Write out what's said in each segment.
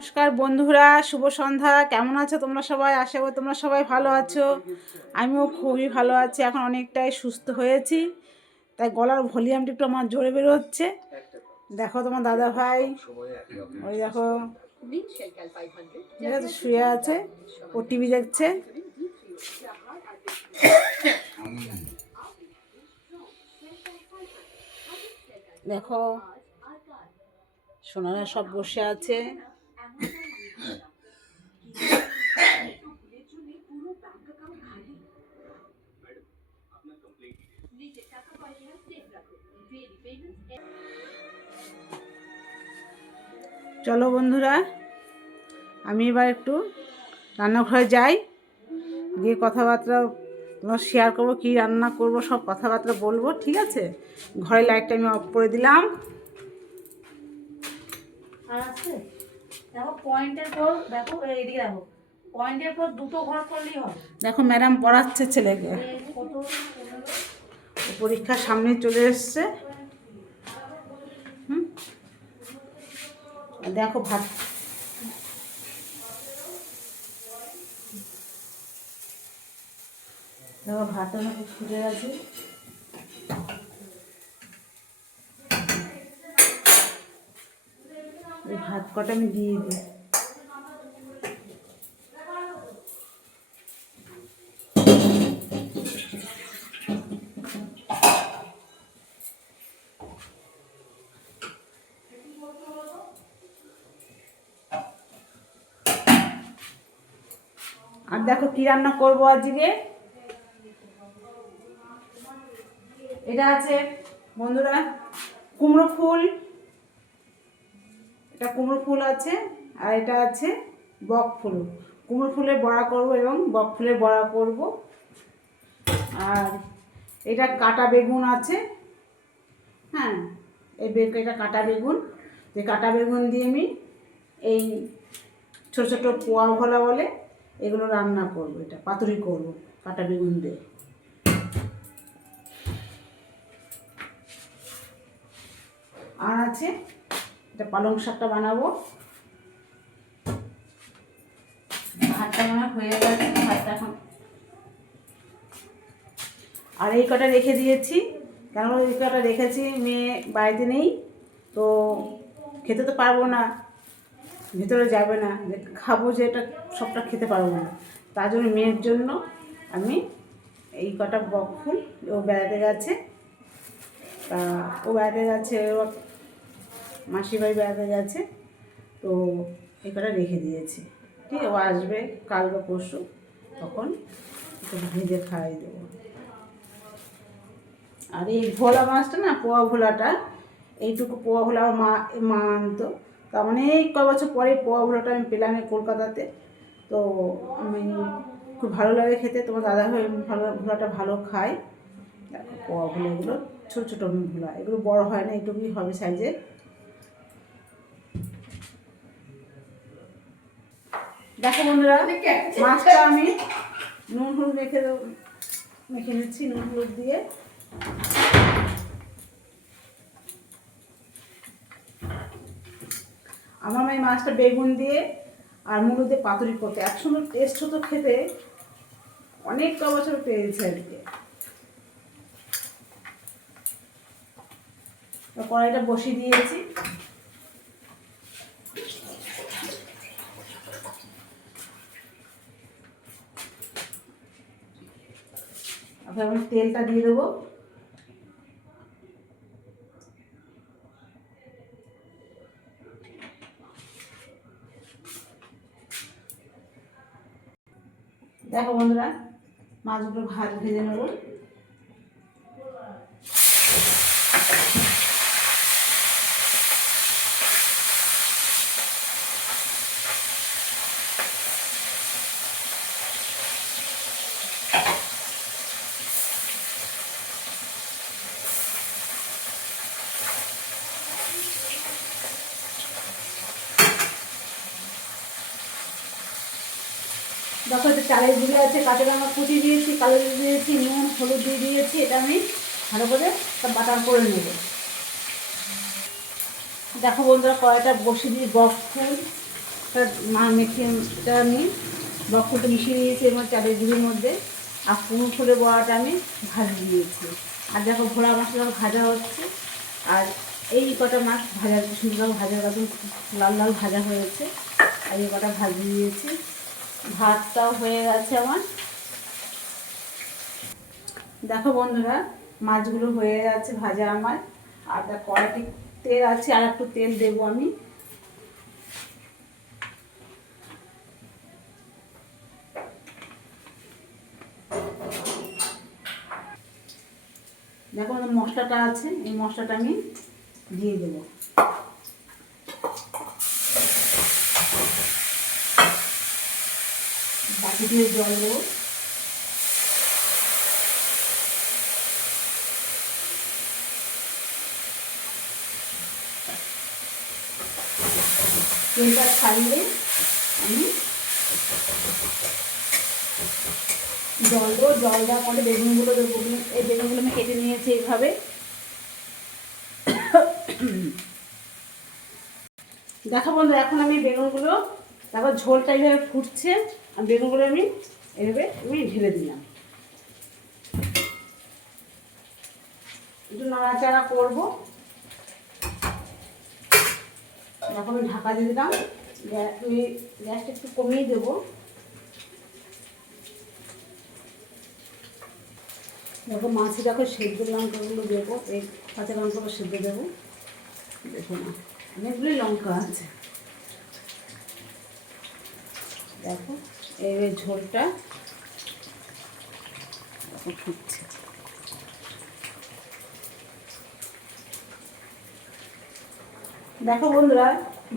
নমস্কার বন্ধুরা, শুভ সন্ধ্যা। কেমন আছো তোমরা সবাই? আশা করি তোমরা সবাই ভালো আছো। আমিও খুবই ভালো আছি, এখন অনেকটাই সুস্থ হয়েছি, তাই গলার ভলিউমটা একটু আমার জোরে বেরোচ্ছে। দেখো তোমার দাদা ভাই, ওই দেখো ঠিক আছে, শুয়ে আছে, ও টিভি দেখছে। দেখো সোনারা সব বসে আছে। চলো বন্ধুরা, আমি এবার একটু রান্নাঘরে যাই, গিয়ে কথাবার্তা তোমার শেয়ার করবো, কী রান্না করব সব কথাবার্তা বলবো, ঠিক আছে? ঘরের লাইটটা আমি অফ করে দিলাম। আর আছে দেখো পয়েন্টের পর, দেখো এইদিকে দেখো পয়েন্টের পর দুটো ঘর করলেই হবে। দেখো ম্যাডাম পড়াচ্ছে ছেলেকে, পরীক্ষার সামনে চলে এসছে। দেখো ভাত, দেখো ভাতটা আমাকে ফুটে গেছে। এই ভাত কটা আমি দিয়ে দিই। আর দেখো কি রান্না করবো আজকে। এটা আছে বন্ধুরা কুমড়ো ফুল, এটা কুমড়ো ফুল আছে, আর এটা আছে বক ফুল। কুমড়ো ফুলের বড়া করব এবং বক ফুলের বড়া করব। আর এটা কাটা বেগুন আছে, হ্যাঁ এটা কাটা বেগুন। যে কাটা বেগুন দিয়ে আমি এই ছোটো ছোটো পোয়া ভোলা বলে এগুলো রান্না করব, এটা পাতুরি করব কাটা বেগুন দিয়ে। আর আছে এটা পালং শাকটা বানাবো। ভাতটা মনে হয়ে গেছে, ভাতটা এখন। আর এই কটা রেখে দিয়েছি, কেন এই কটা রেখেছি, মেয়ে বাড়িতে নেই তো খেতে তো পারবো না, ভেতরে যাবে না, খাবো যে এটা সবটা খেতে পারবো না, তার জন্য মেয়ের জন্য আমি এই কটা বক ফুল, ও বেড়াতে গেছে, তা ও বেড়াতে গেছে, ও মাসির বাড়ি বেড়াতে গেছে, তো এই কটা রেখে দিয়েছি। ঠিক আছে, ও আসবে কাল বা পরশু, তখন একটু ভেজে খাওয়াই দেবো। আর এই ভোলা মাছটা না, পোয়া ভোলাটা, এইটুকু পোয়া ভোলা আমার মা আনতো, তা অনেক ক বছর পরে পোয়া ভোলাটা আমি পেলাম এই কলকাতাতে। তো আমি খুব ভালো লাগে খেতে, তোমার দাদাভাই ভালো ভোলাটা ভালো খায়। দেখো পোয়া ভোলাগুলো ছোটো ছোটো ভোলা, এগুলো বড় হয় না, এইটুকুই হবে সাইজের। দেখো বন্ধুরা, মাছটা আমি নুন হলুদ মেখে নিচ্ছি, নুন হলুদ দিয়ে। আমার এই মাছটা বেগুন দিয়ে আর মুলো দিয়ে পাতুরি করতে এক সুন্দর টেস্ট হতো খেতে, অনেক ক বছর পেয়েছে আজকে। কড়াইটা বসিয়ে দিয়েছি, এখন আমি তেলটা দিয়ে দেবো। দেখো বন্ধুরা, মাছগুলো ভেজে নেবো। দেখো যে চালের গুঁড়ো আছে, কাঁচা লঙ্কা কুচি দিয়েছি, কালো জিরে দিয়েছি, নুন হলুদ দিয়ে দিয়েছি, এটা আমি ভালো করে সব বাটার করে নেব। দেখো বন্ধুরা, কড়াইটা বসিয়ে দিয়ে বক ফুল, মেথিটা আমি বক্সটা মিশিয়ে দিয়েছি এবং চালের গুঁড়ির মধ্যে, আর কুমড়ো ফুলের বড়াটা আমি ভাজি দিয়েছি। আর দেখো ভোলা মাছটা ভাজা হচ্ছে, আর এই কটা মাছ ভাজা সুন্দর ভাজা একদম লাল লাল ভাজা হয়েছে, আর এই কটা ভাজি দিয়েছি। ভাতটাও হয়ে গেছে আমার। দেখো বন্ধুরা, মাছগুলো হয়ে গেছে ভাজা আমার। আর তার কড়াইতে তেল আছে, আর একটু তেল দেবো আমি। দেখো মশলাটা আছে, এই মশলাটা আমি দিয়ে দেবো। বাকি দিয়ে জল দেবো। তেলটা ছাড়িয়ে আমি জল দেবো। জল দেওয়ার পরে বেগুনগুলো দেবো। এই বেগুনগুলো আমি কেটে নিয়েছি এইভাবে। দেখো বন্ধু, এখন আমি বেগুনগুলো, তারপর ঝোলটা এইভাবে ফুটছে, আর বেগুনগুলো আমি এইভাবে ঢেলে দিলাম। একটু নাড়াচাড়া করবো। দেখো আমি ঢাকা দিয়ে দিলাম। আমি গ্যাসটা একটু কমিয়ে দেবো। দেখো মাছে দেখো সেদ্ধ লঙ্কাগুলো দেবো, এই কাঁচা লঙ্কাগুলো সেদ্ধ দেবো। দেখো না, অনেকগুলোই লঙ্কা আছে। দেখো এই ঝোলটা দেখো ফুটছে। দেখো বন্ধুরা,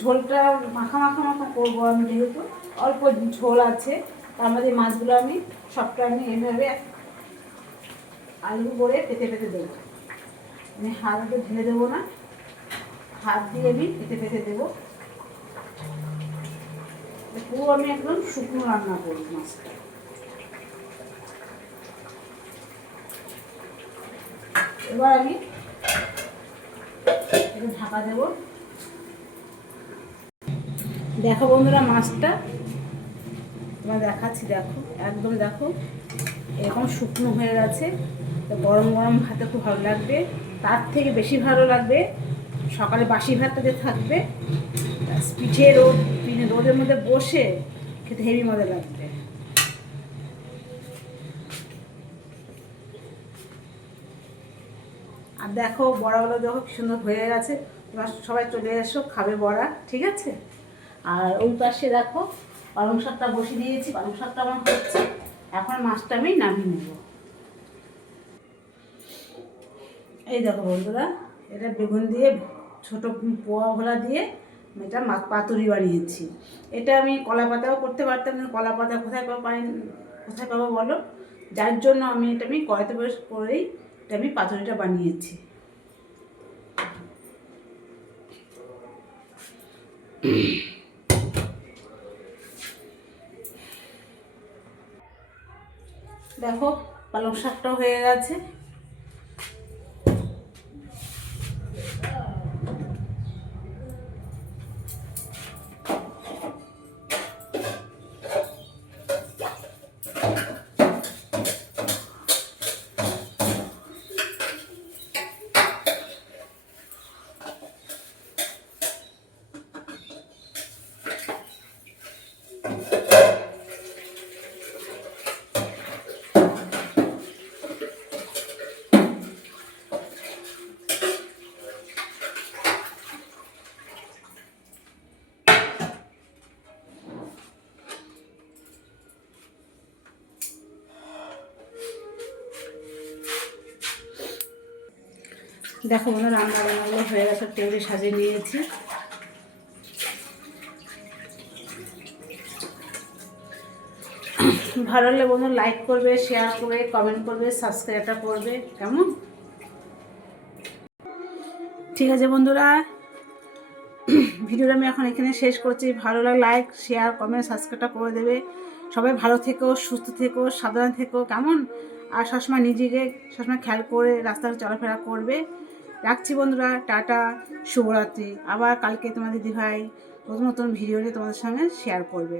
ঝোলটা মাখা মাখা মাখা করবো আমি, যেহেতু অল্প ঝোল আছে। তার মধ্যে মাছগুলো আমি সবটা আমি এইভাবে আলু করে পেতে পেতে দেবো। আমি হাতে ঢেলে দেবো না, হাত দিয়ে আমি পেতে পেতে দেবো। পুরো আমি একদম শুকনো রান্না করবো মাছটা। এবার আমি একটু ঢাকা দেবো। দেখো বন্ধুরা, মাছটা তোমার দেখাচ্ছি। দেখো একদম দেখো এরকম শুকনো হয়ে গেছে। তো গরম গরম ভাতে খুব ভালো লাগবে। তার থেকে বেশি ভালো লাগবে সকালে বাসি ভাতটা যে থাকবে, পিঠে রোদের মধ্যে বসে খেতে হেভি মজা লাগবে। আর দেখো বড়াগুলো দেখো কি সুন্দর হয়ে গেছে। তোমার সবাই চলে এসো, খাবে বড়া, ঠিক আছে? আর ওই পাশে দেখো পালং শাকটা বসিয়ে দিয়েছি। পালং শাকটা আমার হচ্ছে, এখন মাছটা আমি নামিয়ে নেব। এই দেখো বন্ধুরা, এটা বেগুন দিয়ে ছোটো পোয়া ভোলা দিয়ে এটা পাতুরি বানিয়েছি। এটা আমি কলা পাতাও করতে পারতাম, কিন্তু কলা পাতা কোথায় পাবো বলো? যার জন্য এটা আমি কড়াইতে করেই এটা আমি পাতুরিটা বানিয়েছি। দেখো পালং শাকটাও হয়ে গেছে। দেখো বন্ধু, রান্না বান্নাগুলো হয়ে গেছে, টেবিলে সাজিয়ে নিয়েছি। ভালো লাগলে বন্ধু লাইক করবে, শেয়ার করবে, কমেন্ট করবে, সাবস্ক্রাইবটা করবে, কেমন? ঠিক আছে বন্ধুরা, ভিডিওটা আমি এখন এখানে শেষ করছি। ভালো লাগলে লাইক, শেয়ার, কমেন্ট, সাবস্ক্রাইবটা করে দেবে। সবাই ভালো থেকো, সুস্থ থেকো, সাবধান থেকো, কেমন? আর সবসময় নিজেকে সবসময় খেয়াল করে রাস্তায় চলাফেরা করবে। রাখছি বন্ধুরা, টাটা, শুভরাত্রি। আবার কালকে তোমার দিদিভাই নতুন নতুন ভিডিও নিয়ে তোমাদের সঙ্গে শেয়ার করবে।